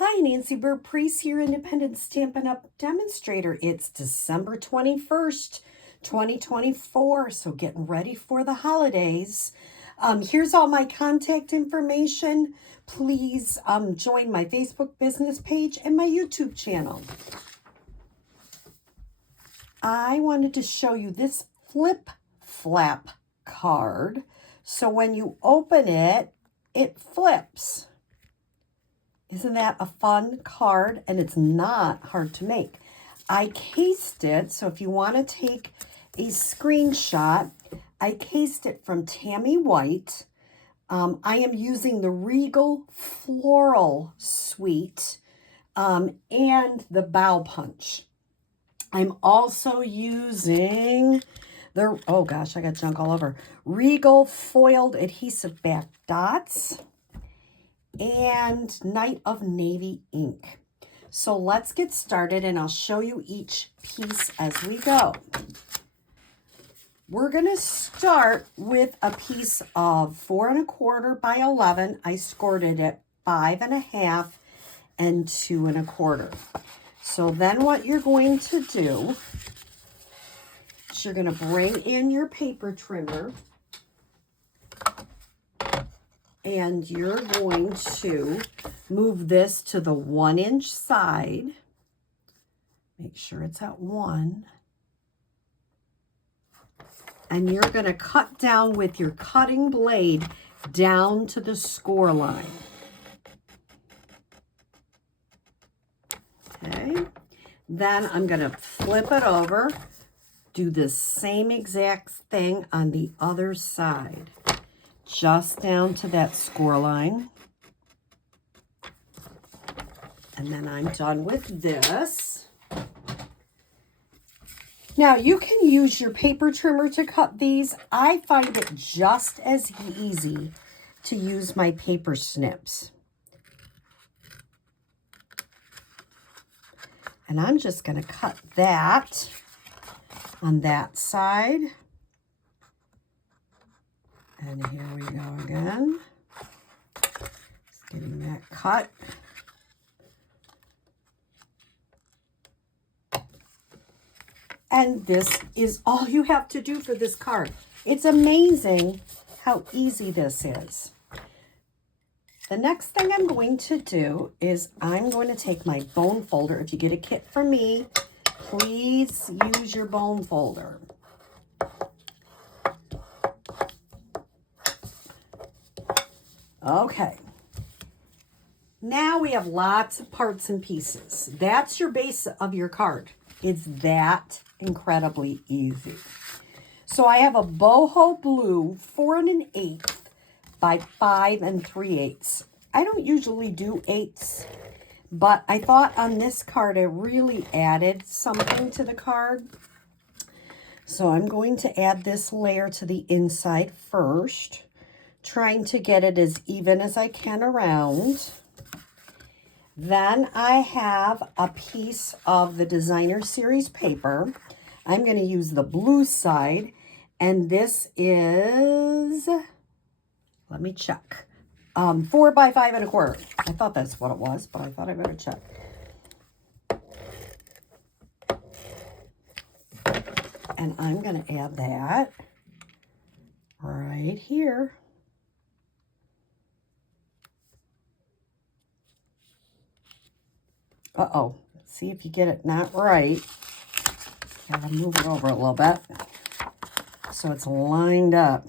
Hi, Nancy Burt-Preece here, Independent Stampin' Up! Demonstrator. It's December 21st, 2024, so getting ready for the holidays. Here's all my contact information. Please join my Facebook business page and my YouTube channel. I wanted to show you this flip flap card. So when you open it, it flips. Isn't that a fun card? And it's not hard to make. I cased it, so if you want to take a screenshot, I cased it from Tami White. I am using the Regal Floral Suite and the Bow Punch. I'm also using the, oh gosh, I got junk all over, Regal Foiled Adhesive Back Dots and Night of Navy ink. So let's get started and I'll show you each piece as we go. We're going to start with a piece of 4 1/4 by 11. I scored it at 5 1/2 and 2 1/4. So then what you're going to do is you're going to bring in your paper trimmer and you're going to move this to the 1-inch side. Make sure it's at 1. And you're going to cut down with your cutting blade down to the score line. Okay. Then I'm going to flip it over. Do the same exact thing on the other side. Just down to that score line. And then I'm done with this. Now, you can use your paper trimmer to cut these. I find it just as easy to use my paper snips. And I'm just going to cut that on that side. And here we go again. Just getting that cut. And this is all you have to do for this card. It's amazing how easy this is. The next thing I'm going to do is I'm going to take my bone folder. If you get a kit from me, please use your bone folder. Okay. Now we have lots of parts and pieces. That's your base of your card. It's that incredibly easy. So I have a boho blue 4 1/8 by 5 3/8. I don't usually do 8s, but I thought on this card it really added something to the card. So I'm going to add this layer to the inside first, trying to get it as even as I can around. Then I have a piece of the Designer Series paper. I'm going to use the blue side, and this is, let me check, 4 by 5 1/4. I thought that's what it was, but I thought I better check. And I'm going to add that right here. Uh-oh, let's see if you get it not right. Gotta move it over a little bit so it's lined up.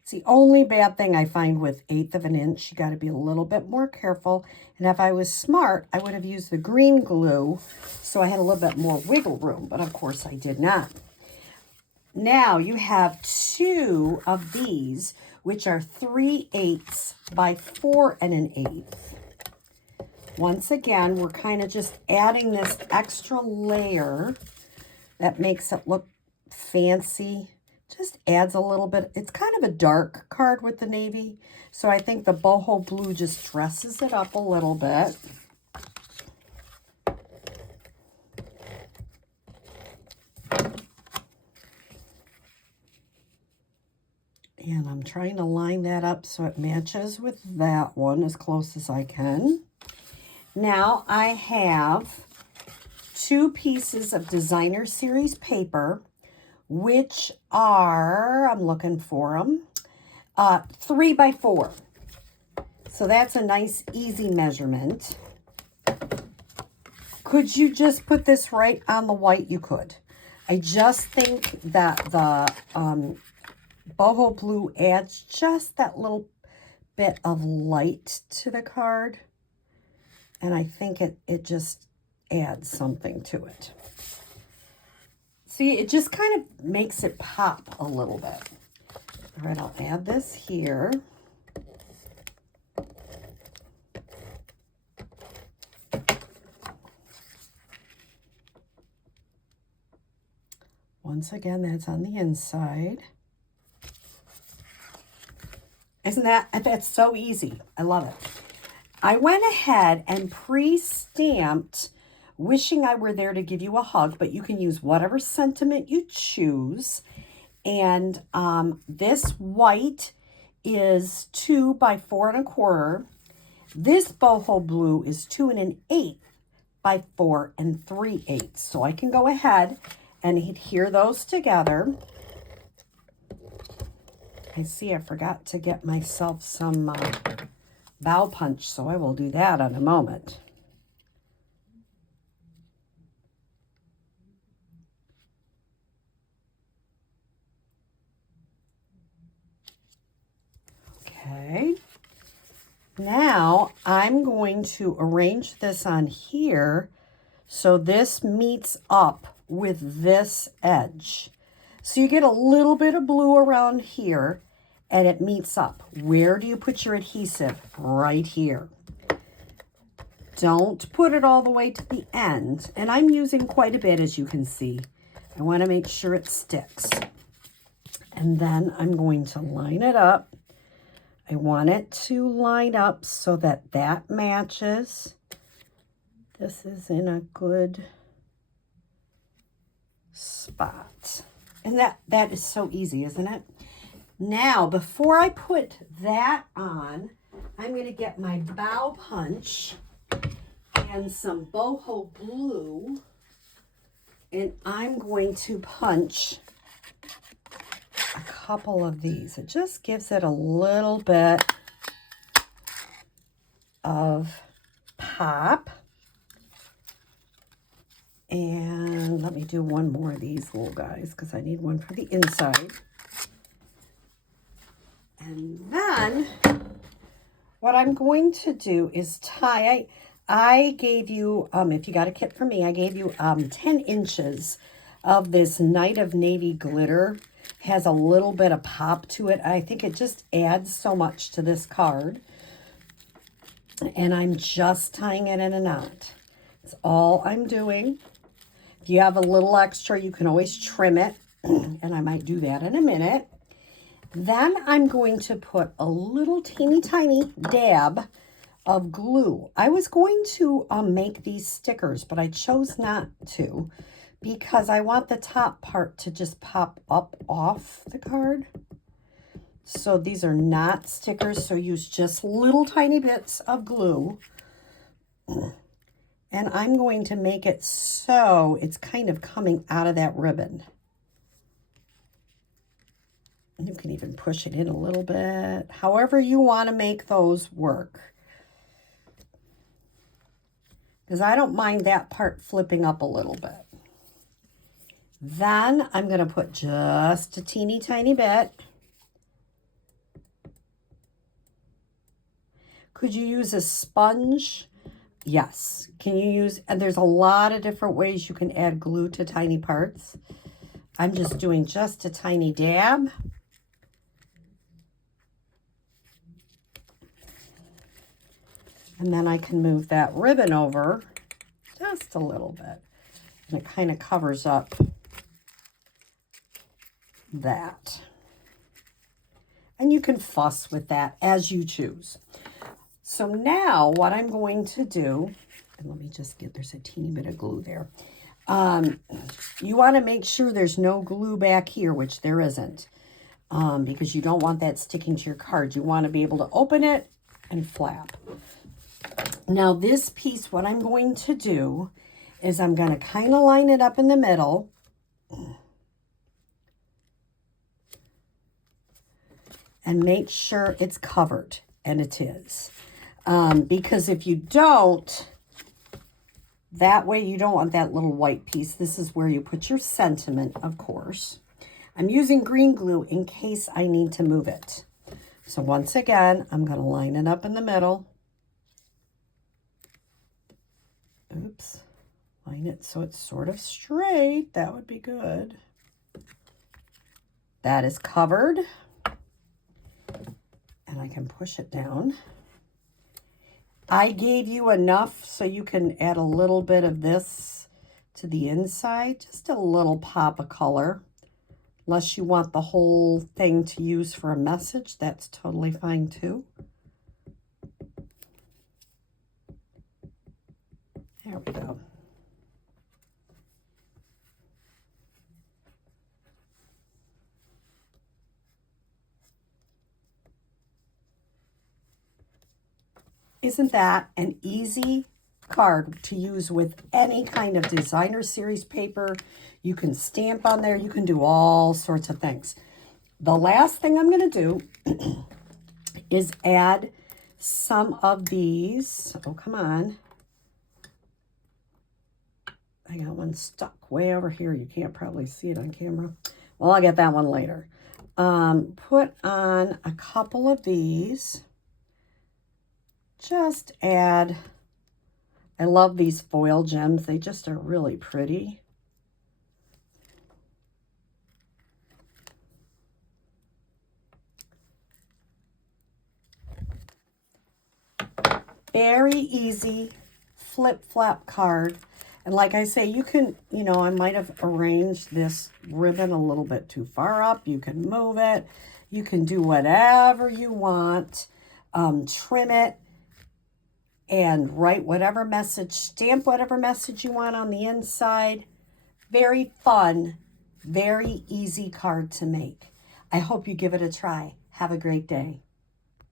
It's the only bad thing I find with 1/8 of an inch. You gotta be a little bit more careful. And if I was smart, I would have used the green glue so I had a little bit more wiggle room, but of course I did not. Now you have 2 of these, which are 3/8 by 4 1/8. Once again, we're kind of just adding this extra layer that makes it look fancy. Just adds a little bit. It's kind of a dark card with the navy, so I think the boho blue just dresses it up a little bit. And I'm trying to line that up so it matches with that one as close as I can. Now I have 2 pieces of designer series paper, which are, I'm looking for them, 3 by 4. So that's a nice, easy measurement. Could you just put this right on the white? You could. I just think that the boho blue adds just that little bit of light to the card. And I think it just adds something to it. See, it just kind of makes it pop a little bit. All right, I'll add this here. Once again, that's on the inside. That's so easy. I love it. I went ahead and pre-stamped Wishing I Were There to Give You a Hug, but you can use whatever sentiment you choose. And this white is 2 by 4 1/4. This boho blue is 2 1/8 by 4 3/8. So I can go ahead and adhere those together. I see I forgot to get myself some bow punch, so I will do that in a moment. Okay. Now I'm going to arrange this on here so this meets up with this edge. So you get a little bit of blue around here and it meets up. Where do you put your adhesive? Right here. Don't put it all the way to the end. And I'm using quite a bit, as you can see. I want to make sure it sticks. And then I'm going to line it up. I want it to line up so that that matches. This is in a good spot. And that is so easy, isn't it? Now, before I put that on, I'm going to get my bow punch and some boho blue. And I'm going to punch a couple of these. It just gives it a little bit of pop. And let me do one more of these little guys because I need one for the inside. And then what I'm going to do is tie. I gave you, if you got a kit from me, I gave you 10 inches of this Night of Navy glitter. Has a little bit of pop to it. I think it just adds so much to this card. And I'm just tying it in a knot. That's all I'm doing. If you have a little extra, you can always trim it. And I might do that in a minute. Then I'm going to put a little teeny tiny dab of glue. I was going to make these stickers, but I chose not to because I want the top part to just pop up off the card. So these are not stickers, so use just little tiny bits of glue. And I'm going to make it so it's kind of coming out of that ribbon. You can even push it in a little bit, however you want to make those work. Because I don't mind that part flipping up a little bit. Then I'm going to put just a teeny tiny bit. Could you use a sponge? Yes. Can you use, and there's a lot of different ways you can add glue to tiny parts. I'm just doing just a tiny dab. And then I can move that ribbon over just a little bit. And it kind of covers up that. And you can fuss with that as you choose. So now what I'm going to do, and let me just get, there's a teeny bit of glue there. You want to make sure there's no glue back here, which there isn't, because you don't want that sticking to your card. You want to be able to open it and flap. Now this piece, what I'm going to do is I'm going to kind of line it up in the middle. And make sure it's covered, and it is. Because if you don't, that way you don't want that little white piece. This is where you put your sentiment, of course. I'm using green glue in case I need to move it. So once again, I'm going to line it up in the middle. Oops. Line it so it's sort of straight. That would be good. That is covered. And I can push it down. I gave you enough so you can add a little bit of this to the inside. Just a little pop of color. Unless you want the whole thing to use for a message, that's totally fine too. There we go. Isn't that an easy card to use with any kind of designer series paper? You can stamp on there. You can do all sorts of things. The last thing I'm going to do is add some of these. Oh, come on. I got one stuck way over here. You can't probably see it on camera. Well, I'll get that one later. Put on a couple of these. Just add, I love these foil gems. They just are really pretty. Very easy flip-flap card. And like I say, you can, you know, I might have arranged this ribbon a little bit too far up. You can move it. You can do whatever you want. Trim it. And write whatever message, stamp whatever message you want on the inside. Very fun, very easy card to make. I hope you give it a try. Have a great day.